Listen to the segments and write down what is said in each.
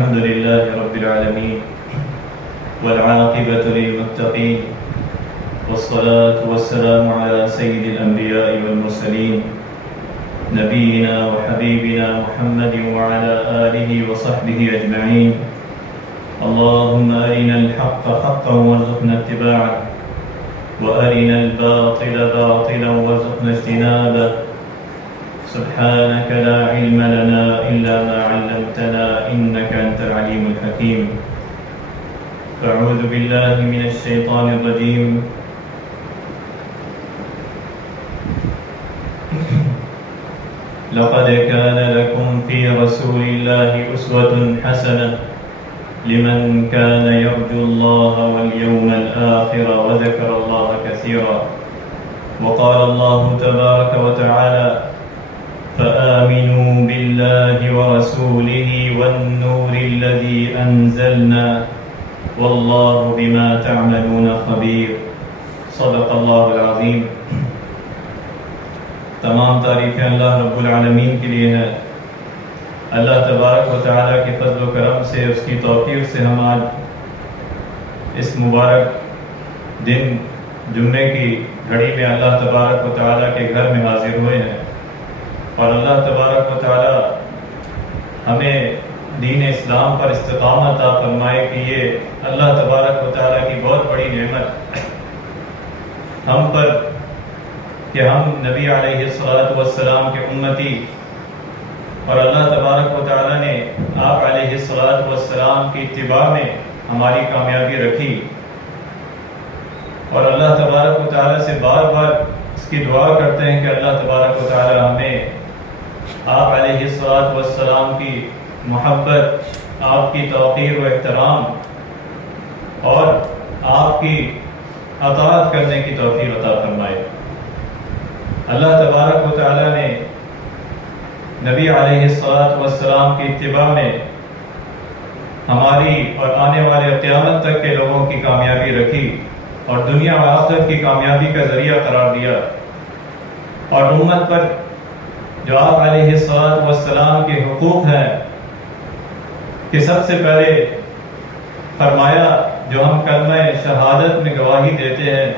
الحمد لله رب العالمين والعاقبة للمتقين والصلاة والسلام على سيد الأنبياء والمرسلين نبينا وحبيبنا محمد وعلى آله وصحبه أجمعين. اللهم أرنا الحق حقا وارزقنا اتباعه وأرنا الباطل باطلا وارزقنا اجتنابه. سبحانك لا علم لنا إلا ما علمتنا إنك أنت العليم الحكيم. أعوذ بالله من الشيطان الرجيم. لقد كان لكم في رسول الله أسوة حسنة لمن كان يرجو الله واليوم الآخر وذكر الله كثيرا. وقال الله تبارك وتعالى: فآمنوا بالله ورسوله والنور الذي أنزلنا والله بما تعملون خبير. صدق اللہ العظیم. تمام تعریفیں اللہ رب العالمین کے لیے ہیں. اللہ تبارک و تعالیٰ کے فضل و کرم سے، اس کی توفیق سے ہم آج اس مبارک دن جمعے کی گھڑی میں اللہ تبارک و تعالیٰ کے گھر میں حاضر ہوئے ہیں، اور اللہ تبارک و تعالیٰ ہمیں دین اسلام پر استقامت عطا فرمائے کہ یہ اللہ تبارک و تعالیٰ کی بہت بڑی نعمت ہم پر کہ ہم نبی علیہ الصلاۃ والسلام کے امتی، اور اللہ تبارک و تعالیٰ نے آپ علیہ الصلاۃ والسلام کی اتباع میں ہماری کامیابی رکھی. اور اللہ تبارک و تعالیٰ سے بار بار اس کی دعا کرتے ہیں کہ اللہ تبارک و تعالیٰ ہمیں آپ علیہ الصلاۃ والسلام کی محبت، آپ کی توقیر و احترام اور آپ کی اطاعت کرنے کی توفیق عطا فرمائے. اللہ تبارک و تعالیٰ نے نبی علیہ الصلاۃ والسلام کی اتباع میں ہماری اور آنے والے قیامت تک کے لوگوں کی کامیابی رکھی اور دنیا و آخرت کی کامیابی کا ذریعہ قرار دیا. اور امت پر جو آپ علیہ الصلاۃ والسلام کے حقوق ہیں کہ سب سے پہلے فرمایا، جو ہم کلمہ شہادت میں گواہی دیتے ہیں،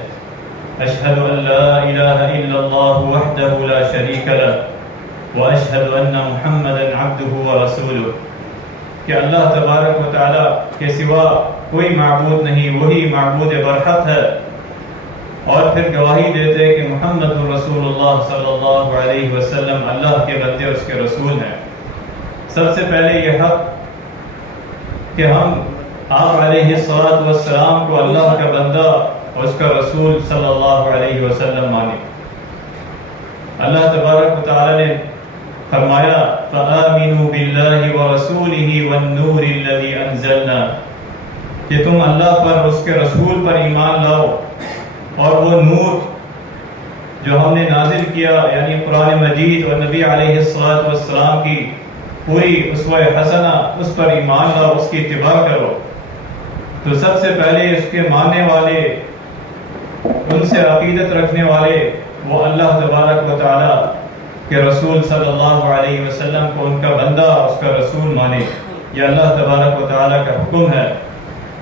اشہد ان لا الہ الا اللہ وحدہ لا شریک لہ واشہد ان محمدا عبدہ ورسولہ، کہ اللہ تبارک و تعالیٰ کے سوا کوئی معبود نہیں، وہی معبود برحق ہے. اور پھر گواہی دیتے کہ محمد رسول اللہ صلی اللہ علیہ وسلم اللہ کے بندے اور اس کے رسول ہیں. سب سے پہلے یہ حق کہ ہم آپ علیہ الصلاۃ والسلام کو اللہ کا بندہ اور اس کا رسول صلی اللہ علیہ وسلم مانیں. اللہ تبارک و تعالی نے فرمایا: فآمنوا باللہ ورسولہ والنور الذی انزلنا، کہ تم اللہ پر اور اس کے رسول پر ایمان لاؤ اور وہ نور جو ہم نے نازل کیا یعنی قرآن مجید اور نبی علیہ الصلاۃ والسلام کی پوری اسوہ حسنہ، اس پر ایمان لاؤ، اس کی اتباع کرو. تو سب سے پہلے اس کے ماننے والے، ان سے عقیدت رکھنے والے وہ اللہ تبارک و تعالیٰ کے رسول صلی اللہ علیہ وسلم کو ان کا بندہ اور اس کا رسول مانے. یہ اللہ تبارک و تعالیٰ کا حکم ہے،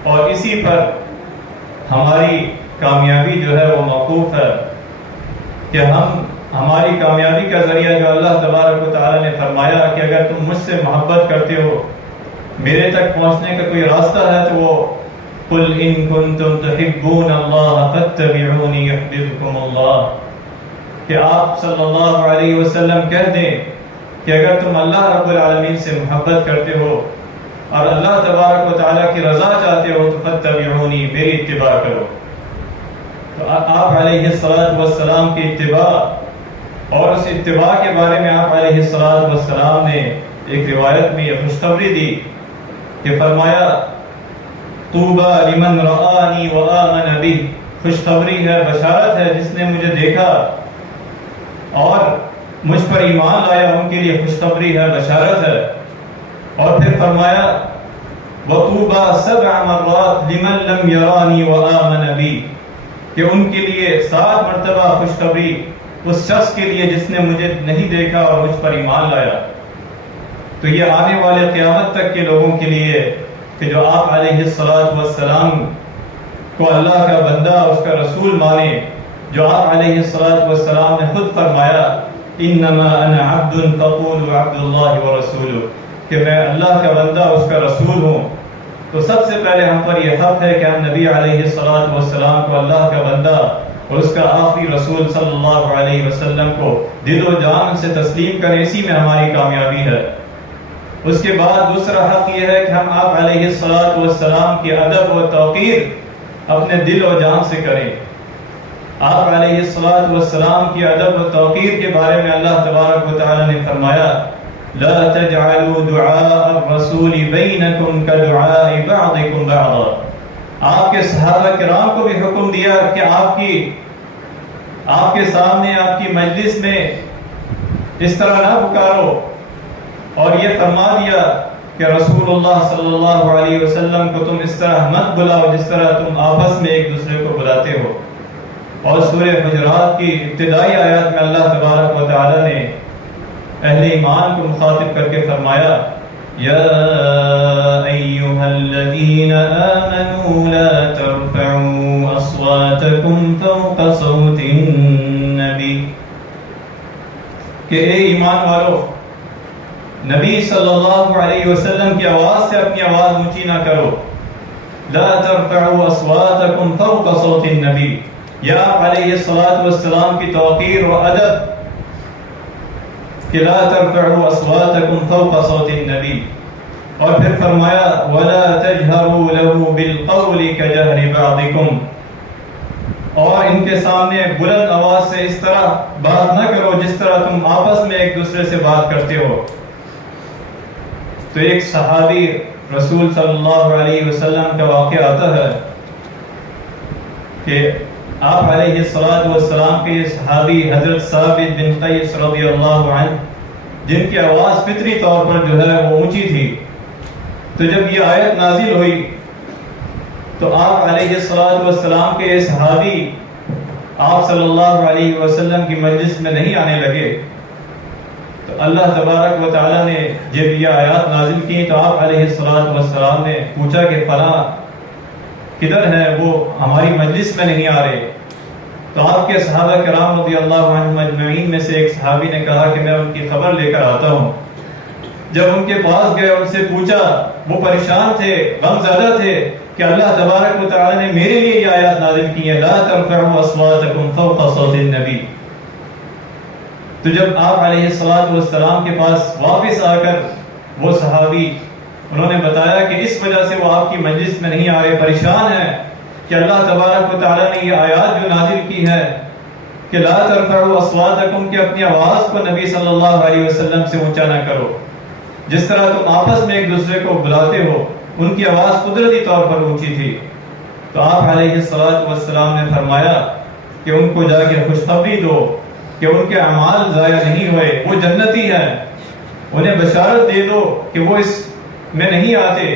اور اسی پر ہماری کامیابی جو ہے وہ موقوف ہے کہ ہماری کامیابی کا ذریعہ جو اللہ تبارک و تعالیٰ نے فرمایا کہ اگر تم مجھ سے محبت کرتے ہو، میرے تک پہنچنے کا کوئی راستہ ہے تو وہ قُلْ إِن كُنتُمْ تُحِبُّونَ اللَّهَ فَاتَّبِعُونِي يُحْبِبْكُمُ اللَّهُ، کہ آپ صلی اللہ علیہ وسلم کہہ دیں کہ اگر تم اللہ رب العالمین سے محبت کرتے ہو اور اللہ تبارک و تعالیٰ کی رضا چاہتے ہو تو فَاتَّبِعُونِي، میری اتباع کرو. تو آپ علیہ الصلاۃ والسلام کی اتباع، اور اس اتباع کے بارے میں آپ علیہ الصلاۃ والسلام نے ایک روایت میں یہ خوشخبری دی کہ فرمایا: طوبیٰ لمن رآنی وآمن بہ، خوشخبری ہے، بشارت ہے جس نے مجھے دیکھا اور مجھ پر ایمان لایا، ان کے لیے خوشخبری ہے، بشارت ہے. اور پھر فرمایا: وطوبیٰ 7 مرات لمن لم یرانی وآمن بہ، کہ ان کے لیے 7 مرتبہ خوشخبری اس شخص کے لیے جس نے مجھے نہیں دیکھا اور مجھ پر ایمان لایا. تو یہ آنے والے قیامت تک کے لوگوں کے لیے کہ جو آپ علیہ السلام کو اللہ کا بندہ اس کا رسول مانے، جو آپ علیہ السلام نے خود فرمایا انما انا عبد فقولوا عبد اللہ ورسولہ، کہ میں اللہ کا بندہ اس کا رسول ہوں، تو سب سے پہلے ہم پر یہ حق ہے کہ ہم نبی علیہ السلام کو اللہ کا بندہ اور اس کا آخری رسول صلی اللہ علیہ وسلم کو دل و جان سے تسلیم کریں، اسی میں ہماری کامیابی ہے۔ اس کے بعد دوسرا حق یہ ہے کہ ہم آپ علیہ السلام کی ادب و توقیر اپنے دل و جان سے کریں۔ آپ علیہ السلام کی ادب و توقیر کے بارے میں اللہ تبارک و تعالی نے فرمایا لا تجعلوا دعاء الرسول بینکم کدعاء بعضکم بعضا، آپ کے صحابہ کرام کو بھی حکم دیا کہ آپ کے سامنے آپ کی مجلس میں اس طرح نہ پکارو، اور یہ فرما دیا کہ رسول اللہ صلی اللہ علیہ وسلم کو تم اس طرح مت بلاؤ جس طرح تم آپس میں ایک دوسرے کو بلاتے ہو۔ اور سورہ حجرات کی ابتدائی آیات میں اللہ تبارک و تعالی نے اہل ایمان کو مخاطب کر کے فرمایا یا ایھا الذین آمنوا لا ترفعوا اصواتکم فوق صوت النبی، کہ اے ایمان والو، نبی صلی اللہ علیہ وسلم کی آواز سے اپنی آواز اونچی نہ کرو۔ لا ترفعوا اصواتکم فوق صوت النبی، یا علیہ السلام کی توقیر و ادب کہ لا ترفعوا اصواتکم فوق صوت النبی، اور پھر فرمایا ولا تجهروا له بالقول كجهر بعضکم، اور ان کے سامنے بلند آواز سے اس طرح بات نہ کرو جس طرح تم آپس میں ایک دوسرے سے بات کرتے ہو۔ تو ایک صحابی رسول صلی اللہ علیہ وسلم کا واقعہ آتا ہے کہ آپ علیہ السلام کے صحابی حضرت ثابت بن قیس رضی اللہ عنہ، جن کی آواز فطری طور پر جو ہے وہ اونچی تھی، تو جب یہ آیت نازل ہوئی تو آپ علیہ السلام کے صحابی آپ صلی اللہ علیہ وسلم کی مجلس میں نہیں آنے لگے۔ تو اللہ تبارک و تعالی نے جب یہ آیات نازل کی تو آپ علیہ السلام نے پوچھا کہ فلاں کدھر ہے، وہ ہماری مجلس میں نہیں آ رہے۔ تو آپ کے صحابہ کرام رضی اللہ عنہم اجمعین میں سے ایک صحابی نے کہا کہ میں ان کی خبر لے کر آتا ہوں۔ جب ان کے پاس گئے، ان سے پوچھا، وہ پریشان تھے، غم زدہ تھے کہ اللہ تبارک و تعالی نے میرے لیے یہ آیات نازل کی ہیں لا ترفعوا اصواتکم فوق صوت النبی۔ تو جب آپ علیہ السلام کے پاس واپس آ کر وہ صحابی انہوں نے بتایا کہ اس وجہ سے وہ آپ کی مجلس میں نہیں آ رہے، پریشان ہیں کہ اللہ تبارک و تعالی نے یہ آیات جو نازل کی ہے کہ لا ترفعوا اصواتکم، کہ اپنی آواز کو نبی صلی اللہ علیہ وسلم سے اونچا نہ کرو، جس طرح تم آپس میں ایک دوسرے کو بلاتے ہو۔ ان کی آواز قدرتی طور پر اونچی تھی۔ تو آپ علیہ السلام نے فرمایا کہ ان کو جا کے خوشخبری دو کہ ان کے اعمال ضائع نہیں ہوئے، وہ جنتی ہیں، انہیں بشارت دے دو کہ وہ اس میں نہیں آتے۔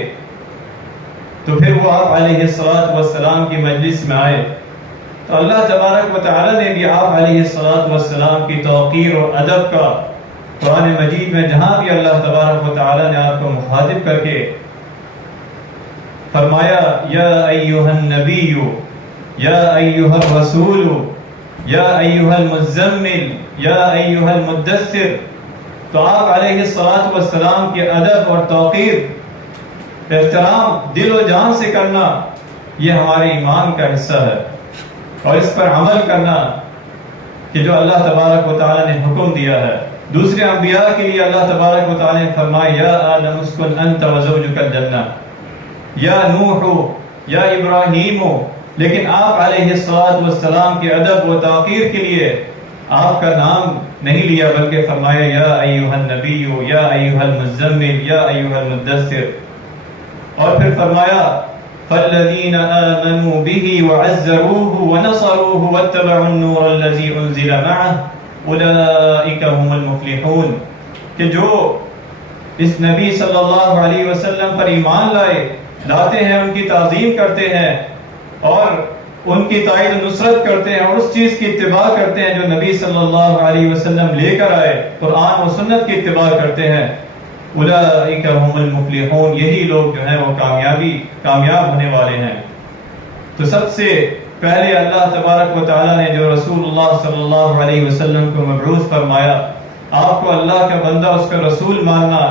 تو پھر وہ آپ علیہ السلام کی مجلس میں آئے تو اللہ تبارک و تعالی نے بھی آپ علیہ السلام کی توقیر اور ادب کا قرآن مجید میں جہاں بھی اللہ تبارک و تعالی نے آپ کو مخاطب کر کے فرمایا یا ایھا النبی یا ایھا الرسول یا ایھا المزمل یا ایھا المدثر، تو آپ علیہ السلام کے ادب اور توقیر، احترام دل و جان سے کرنا یہ ہمارے ایمان کا حصہ ہے، اور اس پر عمل کرنا کہ جو اللہ تبارک و تعالی نے حکم دیا ہے۔ دوسرے انبیاء کے لیے اللہ تبارک و تعالی نے فرمایا یا آدم اسکن انت وزوجک الجنہ، یا نوح یا ابراہیم، لیکن آپ علیہ السلام کے ادب و توقیر کے لیے آپ کا نام نہیں لیا، بلکہ فرمایا یا ایھا النبی یا ایھا المزمل یا ایھا المدثر، اور پھر فرمایا فالذین آمنوا به وعزروه ونصروه واتبعوا النور الذی انزل معه اولئک هم المفلحون، کہ جو اس نبی صلی اللہ علیہ وسلم پر ایمان لاتے ہیں، ان کی تعظیم کرتے ہیں اور ان کی تائید و نصرت کرتے ہیں، اور اس چیز کی اتباع کرتے ہیں جو نبی صلی اللہ علیہ وسلم لے کر آئے، قرآن و سنت کی اتباع کرتے ہیں، اولئک هم المفلحون، یہی لوگ جو ہیں وہ کامیاب ہونے والے ہیں۔ تو سب سے پہلے اللہ تبارک و تعالیٰ نے جو رسول اللہ صلی اللہ علیہ وسلم کو مبعوث فرمایا، آپ کو اللہ کا بندہ، اس کا رسول ماننا،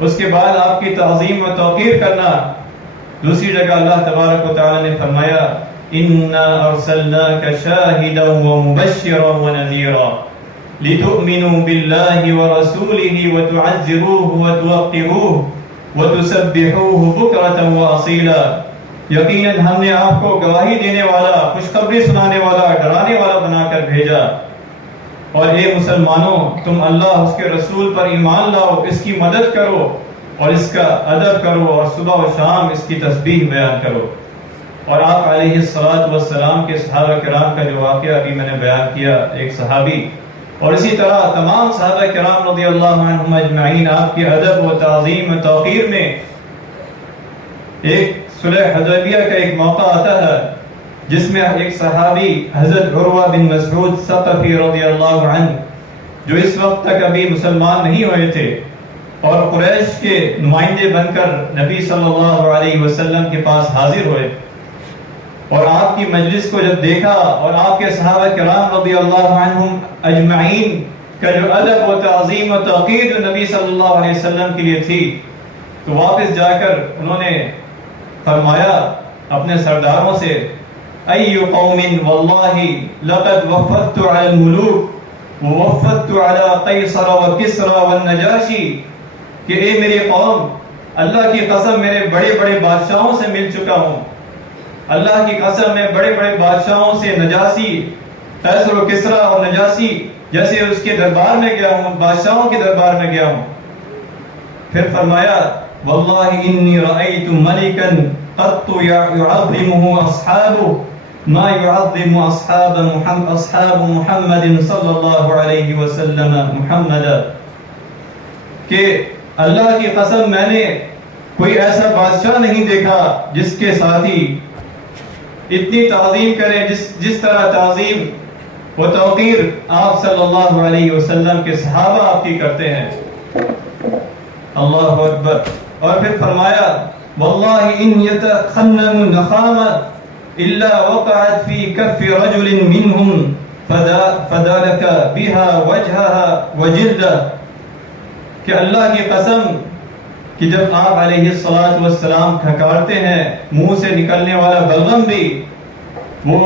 اس کے بعد آپ کی تعظیم و توقیر کرنا۔ دوسری جگہ اللہ تبارک و تعالیٰ نے فرمایا اِنَّا أَرْسَلْنَاكَ شَاهِدًا وَمُبَشِّرًا وَنَذِيرًا لِتُؤْمِنُوا بِاللَّهِ وَرَسُولِهِ وَتُعَزِّرُوهُ وَتُوَقِّرُوهُ وَتُسَبِّحُوهُ بُكْرَةً وَأَصِيلًا، یقیناً ہم نے آپ کو گواہی دینے والا، خوشخبری سنانے والا، ڈرانے والا بنا کر بھیجا، اور اے مسلمانوں تم اللہ اس کے رسول پر ایمان لاؤ، اس کی مدد کرو اور اس کا ادب کرو، اور صبح و شام اس کی تسبیح بیان کرو۔ اور آپ علیہ السلام کے صحابہ کرام کا جو واقعہ ابھی میں نے بیان کیا، ایک صحابی، اور اسی طرح تمام صحابہ کرام رضی اللہ عنہم اجمعین آپ کی ادب و تعظیم و توقیر میں ایک صلح حدیبیہ کا ایک موقع آتا ہے جس میں ایک صحابی حضرت عروہ بن مسعود ثقفی رضی اللہ عنہ، جو اس وقت تک ابھی مسلمان نہیں ہوئے تھے اور قریش کے نمائندے بن کر نبی صلی اللہ علیہ وسلم کے پاس حاضر ہوئے، اور آپ کی مجلس کو جب دیکھا اور آپ کے صحابہ کرام رضی اللہ عنہم اجمعین کا جو ادب و تعظیم و توقیر جو نبی صلی اللہ علیہ وسلم کے لیے تھی، تو واپس جا کر انہوں نے فرمایا اپنے سرداروں سے ای قوم واللہ لقد وفدت علی الملوک ووفدت علی قیصر و کسرا والنجاشی، کہ اے میری قوم، اللہ کی قسم میرے بڑے بڑے بادشاہوں سے مل چکا ہوں، اللہ کی قسم میں بڑے بڑے بادشاہوں سے، نجاسی، قیصر و کسرا اور نجاسی جیسے اس کے دربار میں گیا ہوں، بادشاہوں کے دربار میں گیا ہوں۔ پھر فرمایا واللہ انی رأیت ملکا قط يعظمه اصحابه ما يعظم اصحاب محمد صلی اللہ علیہ وسلم محمد، کہ اللہ کی قسم میں نے کوئی ایسا بادشاہ نہیں دیکھا جس کے ساتھی اتنی تعظیم کرے جس طرح تعظیم و توقیر آپ صلی اللہ علیہ وسلم کے صحابہ آپ کی کرتے ہیں۔ اللہ اکبر۔ اور پھر فرمایا واللہ ان یتخنم نخامہ الا وقعت فی کف رجل منہم فدارک بها وجہها وجلدہ، کہ اللہ کی قسم کہ جب آپ علیہ السلام کھکارتے ہیں، منہ سے نکلنے والا بلغم بھی وہ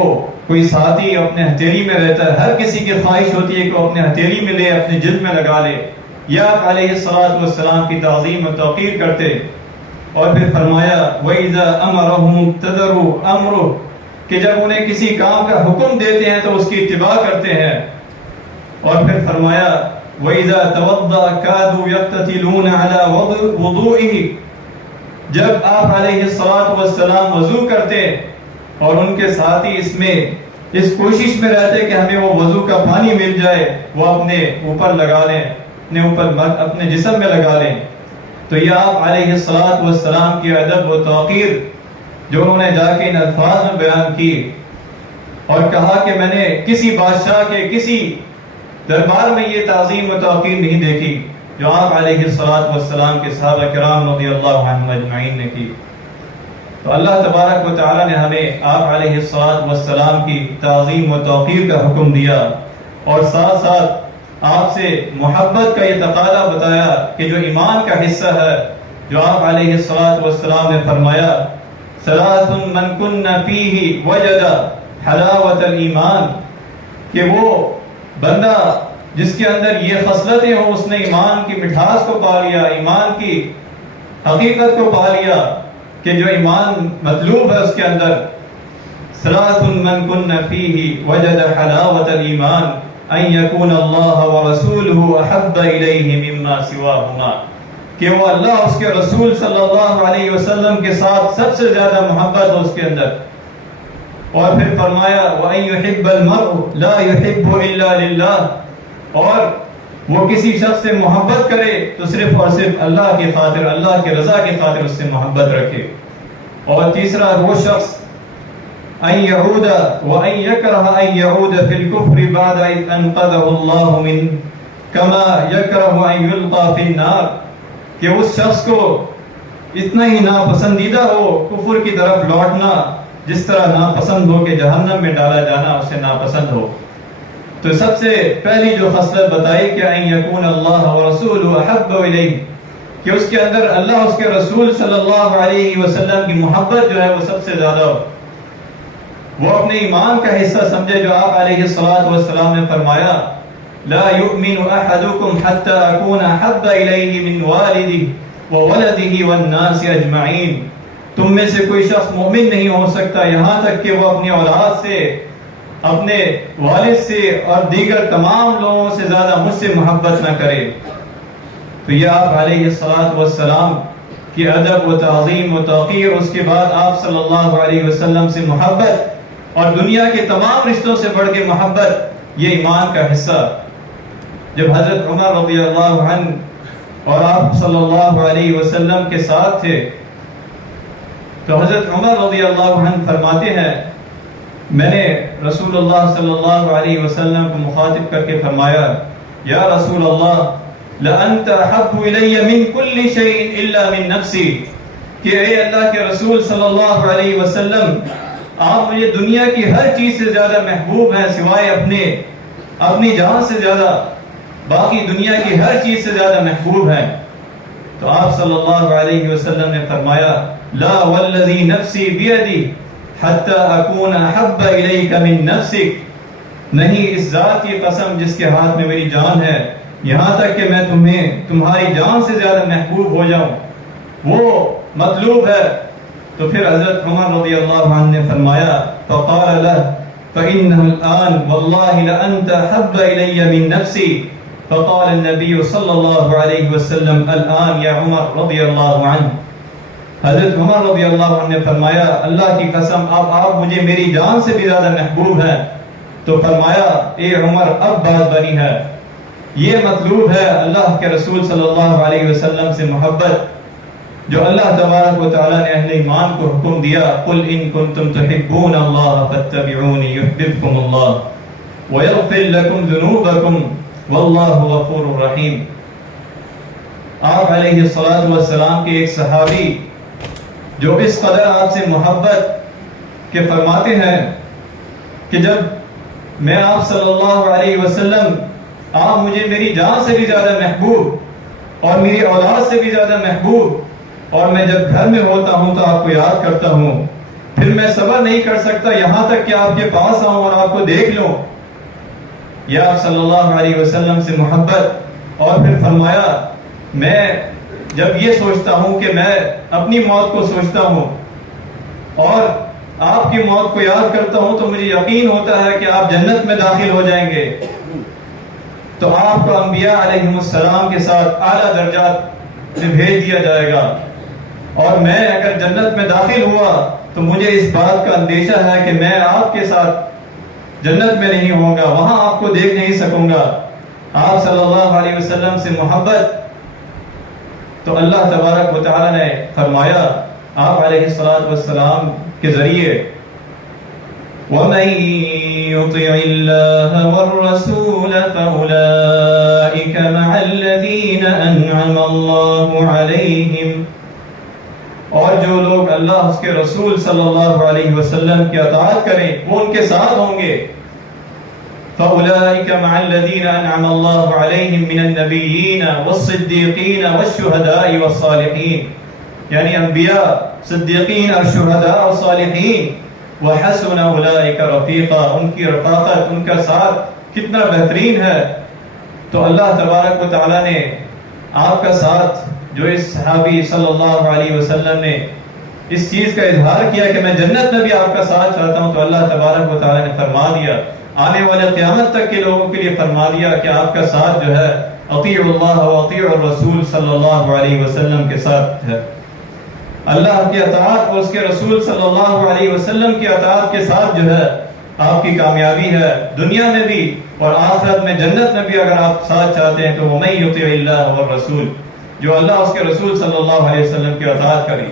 کوئی ساتھی اپنے ہتھیلی میں رہتا ہے، ہر کسی کی خواہش ہوتی ہے کہ وہ اپنے ہتھیلی میں لے، اپنے جلد میں لگا لے، یا آپ علیہ السلام کی تعظیم و توقیر کرتے۔ اور پھر فرمایا وَإِذَا أَمَرَهُمْ ابْتَدَرُوا أَمْرُهُ، کہ جب انہیں کسی کام کا حکم دیتے ہیں تو اس کی اتباع کرتے ہیں۔ اور پھر فرمایا وَإِذَا تَوَضَّأَ كَادُوا يَقْتَتِلُونَ عَلَى وُضُوئِهِ، جب آپ علیہ السلام وضو کرتے اور ان کے ساتھی اس کوشش میں رہتے کہ ہمیں وہ وضو کا پانی مل جائے، وہ اپنے اوپر لگا لیں، اپنے جسم میں لگا لیں، تو یہ آپ علیہ السلام کی ادب و توقیر جو انہوں نے جا کے ان الفاظ میں بیان کی، اور کہا کہ میں نے کسی بادشاہ کے کسی دربار میں یہ تعظیم و توقیر نہیں دیکھی جو آپ علیہ السلام کے صحابہ کرام رضی اللہ عنہم اجمعین نے کی۔ تو اللہ تبارک و تعالی نے ہمیں آپ علیہ السلام کی تعظیم و توقیر کا حکم دیا، اور ساتھ ساتھ آپ سے محبت کا یہ تقاضا بتایا کہ جو ایمان کا حصہ ہے، جو آپ علیہ السلام نے فرمایا ثلاث من کن فیہ وجد حلاوت الایمان، کہ وہ بندہ جس کے اندر یہ خصلتیں ہوں اس نے ایمان کی مٹھاس کو پا لیا، ایمان کی حقیقت کو پا لیا کہ جو ایمان مطلوب ہے اس کے اندر۔ ثلاث من کن فیہ وجد حلاوت الایمان ان یکون اللہ ورسولہ احب الیہ مما سواہما، کہ وہ اللہ اس کے رسول صلی اللہ علیہ وسلم کے ساتھ سب سے زیادہ محبت ہو اس کے اندر۔ اور پھر فرمایا وَأَن يُحِبَّ الْمَرْءُ لَا يُحِبُّ إِلَّا لِلَّهِ، اور وہ کسی شخص سے محبت کرے تو صرف اور صرف اللہ کی خاطر، اللہ کی رضا کی خاطر اس سے محبت رکھے۔ اور تیسرا وہ شخص أن يعود وأن يكره أن يعود في الكفر بعد إذ أنقذه الله منه كما يكره أن يلقى في النار، کہ اس شخص کو اتنا ہی ناپسندیدہ ہو کفر کی طرف لوٹنا جس طرح ناپسند ہو کہ جہنم میں ڈالا جانا اسے ناپسند ہو۔ تو سب سے پہلی جو خصلت بتائی کہ ان یکون اللہ ورسولہ احب الیہ، کہ اس کے اندر اللہ اس کے رسول صلی اللہ علیہ وسلم کی محبت جو ہے وہ سب سے زیادہ ہو، وہ اپنے ایمان کا حصہ سمجھے، جو آپ علیہ الصلوۃ والسلام نے فرمایا لا یؤمن احدکم حتی اکون احب الیہ من والدہ وولدہ والناس اجمعین، تم میں سے کوئی شخص مومن نہیں ہو سکتا یہاں تک کہ وہ اپنی اولاد سے، اپنے والد سے اور دیگر تمام لوگوں سے زیادہ مجھ سے محبت نہ کرے۔ تو یہ آپ علیہ الصلوۃ والسلام کی ادب و تعظیم و توقیر، اس کے بعد آپ صلی اللہ علیہ وسلم سے محبت اور دنیا کے تمام رشتوں سے بڑھ کے محبت، یہ ایمان کا حصہ۔ جب حضرت عمر رضی اللہ عنہ اور آپ صلی اللہ علیہ وسلم کے ساتھ تھے تو حضرت عمر رضی اللہ عنہ فرماتے ہیں میں نے رسول اللہ صلی اللہ علیہ وسلم کو مخاطب کر کے فرمایا یا رسول اللہ لأنت احب الی من کل شیء الا من نفسی، کہ اے اللہ کے رسول صلی اللہ علیہ وسلم آپ مجھے دنیا کی ہر چیز سے زیادہ محبوب ہیں سوائے اپنی جان سے زیادہ، باقی دنیا کی ہر چیز سے زیادہ محبوب ہیں۔ تو آپ صلی اللہ علیہ وسلم نے فرمایا لا والذی نفسی بیدی حتی اکون احب الیک من نفسک، نہیں اس ذات کی قسم جس کے ہاتھ میں میری جان ہے، یہاں تک کہ میں تمہیں تمہاری جان سے زیادہ محبوب ہو جاؤں، وہ مطلوب ہے۔ تو پھر حضرت عمر رضی اللہ عنہ نے فرمایا فقال له فإنه الآن والله لأنت أحب إلي من نفسي، فقال النبي صلی اللہ علیہ وسلم الآن یا عمر رضی اللہ عنہ، حضرت عمر رضی اللہ عنہ نے فرمایا اللہ کی قسم اب آپ مجھے میری جان سے بھی زیادہ محبوب ہیں۔ تو فرمایا اے عمر اب بات بنی ہے، یہ مطلوب ہے اللہ کے رسول صلی اللہ علیہ وسلم سے محبت، جو اللہ تبارک و تعالیٰ نے اہل ایمان کو حکم دیا قل ان کنتم تحبون اللہ فاتبعونی یحببکم اللہ ویغفر لکم ذنوبکم واللہ غفور رحیم۔ آپ علیہ الصلوۃ والسلام کے ایک صحابی جو اس قدر آپ سے محبت کے فرماتے ہیں کہ جب میں آپ صلی اللہ علیہ وسلم آپ مجھے میری جان سے بھی زیادہ محبوب اور میری اولاد سے بھی زیادہ محبوب، اور میں جب گھر میں ہوتا ہوں تو آپ کو یاد کرتا ہوں، پھر میں صبر نہیں کر سکتا یہاں تک کہ آپ کے پاس آؤں اور آپ کو دیکھ لوں۔ یا آپ صلی اللہ علیہ وسلم سے محبت، اور پھر فرمایا میں جب یہ سوچتا ہوں کہ میں اپنی موت کو سوچتا ہوں اور آپ کی موت کو یاد کرتا ہوں تو مجھے یقین ہوتا ہے کہ آپ جنت میں داخل ہو جائیں گے، تو آپ کو انبیاء علیہم السلام کے ساتھ اعلیٰ درجات میں بھیج دیا جائے گا، اور میں اگر جنت میں داخل ہوا تو مجھے اس بات کا اندیشہ ہے کہ میں آپ کے ساتھ جنت میں نہیں ہوں گا، وہاں آپ کو دیکھ نہیں سکوں گا۔ آپ صلی اللہ علیہ وسلم سے محبت، تو اللہ تبارک و تعالی نے فرمایا آپ علیہ الصلوۃ والسلام کے ذریعے وَمَن يُطِعِ اللَّهَ وَالرَّسُولَ فَأُولَئِكَ مَعَ الَّذِينَ أَنْعَمَ اللَّهُ عَلَيْهِمْ، اور جو لوگ اللہ اس کے رسول صلی اللہ علیہ وسلم کی اطاعت کریں وہ ان کے ساتھ ہوں گے۔ فَأُولَئِكَ مَعَ الَّذِينَ أَنْعَمَ اللَّهُ عَلَيْهِمْ مِنَ النَّبِيِّينَ وَالصِّدِّيقِينَ وَالشُّهَدَاءِ وَالصَّالِحِينَ، یعنی انبیاء، صدیقین اور شہداء اور صالحین۔ وَحَسُنَ أُولَئِكَ رَفِيقًا، ان کی رفاقت، ان کا ساتھ کتنا بہترین ہے۔ تو اللہ تبارک و تعالیٰ نے آپ کا ساتھ، جو اس صحابی صلی اللہ علیہ وسلم نے اس چیز کا اظہار کیا کہ میں جنت میں بھی آپ کا ساتھ چاہتا ہوں، تو اللہ تبارک و تعالیٰ نے فرما دیا، آنے والے قیامت تک کے لوگوں کے لیے فرما دیا کہ آپ کا ساتھ جو ہے اطیعوا اللہ و اطیعوا الرسول صلی اللہ علیہ وسلم کے ساتھ ہے۔ اللہ کی اطاعت اور اس کے رسول صلی اللہ علیہ وسلم کی اطاعت کے ساتھ جو ہے آپ کی کامیابی ہے، دنیا میں بھی اور آخرت میں، جنت میں بھی اگر آپ ساتھ چاہتے ہیں تو وَمَن يُطِعِ اللَّهَ وَالرَّسُولَ، جو اللہ اس کے رسول صلی اللہ علیہ وسلم کی اطاعت کرے۔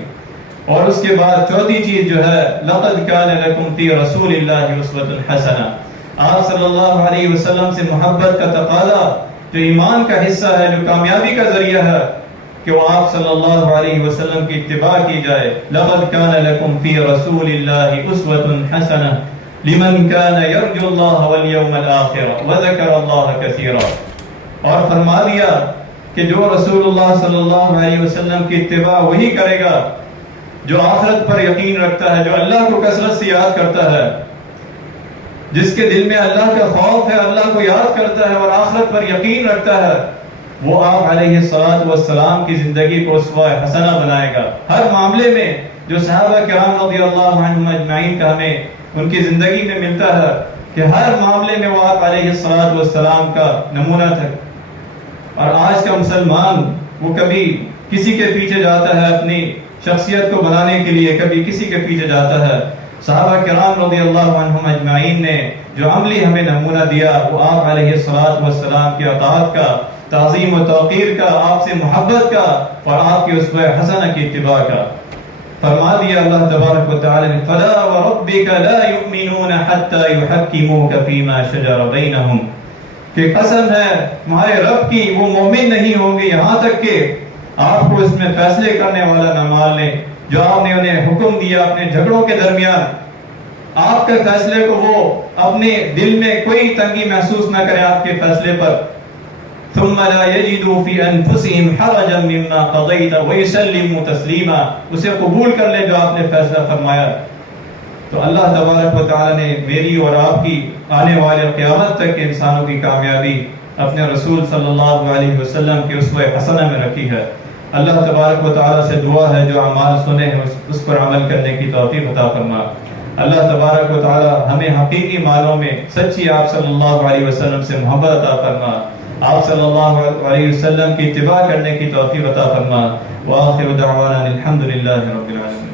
اور اس کے بعد چوتھی چیز جو ہے لَقَدْ كَانَ لَكُمْ فِي رَسُولِ اللَّهِ أُسْوَةٌ حَسَنَةٌ، آپ صلی اللہ علیہ وسلم سے محبت کا تقاضا جو ایمان کا حصہ ہے، جو کامیابی کا ذریعہ ہے، کہ وہ آپ صلی اللہ علیہ وسلم کی اتباع کی جائے. لقد كان لكم في رسول الله أسوة حسنة لمن كان يرجو الله واليوم الآخر وذكر الله كثيرا. اور فرما دیا کہ جو رسول اللہ صلی اللہ علیہ وسلم کی اتباع وہی کرے گا جو آخرت پر یقین رکھتا ہے، جو اللہ کو کثرت سے یاد کرتا ہے، جس کے دل میں اللہ کا خوف ہے، اللہ کو یاد کرتا ہے اور آخرت پر یقین رکھتا ہے، وہ آپ علیہ الصلوۃ والسلام کی زندگی کو اسوہ حسنہ بنائے گا. ہر معاملے میں جو صحابہ کرام رضی اللہ عنہم اجمعین کا ہمیں ان کی زندگی میں ملتا ہے کہ ہر معاملے میں وہ آپ علیہ الصلوۃ والسلام کا نمونہ تھا. اور آج کا مسلمان وہ کبھی کسی کے پیچھے جاتا ہے اپنی شخصیت کو بنانے کے لیے، کبھی کسی کے پیچھے جاتا ہے. صحابہ کرام رضی اللہ عنہم اجمعین نے جو عملی ہمیں نمونہ دیا وہ آپ علیہ الصلوۃ والسلام کی اطاعت کا، تعظیم و توقیر کا، آپ سے محبت کا اور آپ کی اسوہ حسنہ کی اتباع کا. فرما دیا اللہ تبارک و تعالی نے فلا وربک لا یؤمنون حتی یحکموک فیما شجر بینہم، کہ قسم ہے تمہارے رب کی وہ مومن نہیں ہوں گے یہاں تک کہ آپ کو اس میں فیصلے کرنے والا نہ مان لیں. جو آپ نے انہیں حکم دیا اپنے جھگڑوں کے درمیان، آپ کے فیصلے کو وہ اپنے دل میں کوئی تنگی محسوس نہ کرے آپ کے فیصلے پر. ثم لا يجدوا في انفسهم حرجا مما قضيت ويسلموا تسلیما، اسے قبول کر لیں جو آپ نے فیصلہ فرمایا. تو اللہ تبارک و تعالی نے میری اور آپ کی آنے والے قیامت تک کے انسانوں کی کامیابی اپنے رسول صلی اللہ علیہ وسلم کے اسوہ حسنہ میں رکھی ہے. اللہ تبارک و تعالی سے دعا ہے جو اعمال سنے ہیں اس پر عمل کرنے کی توفیق عطا فرما. اللہ تبارک و تعالی ہمیں حقیقی معنوں میں سچی آپ صلی اللہ علیہ وسلم سے محبت عطا فرما، آپ صلی اللہ علیہ وسلم کی اتباع کرنے کی توفیق عطا فرما. وآخر دعوانا الحمد للہ رب العالمین.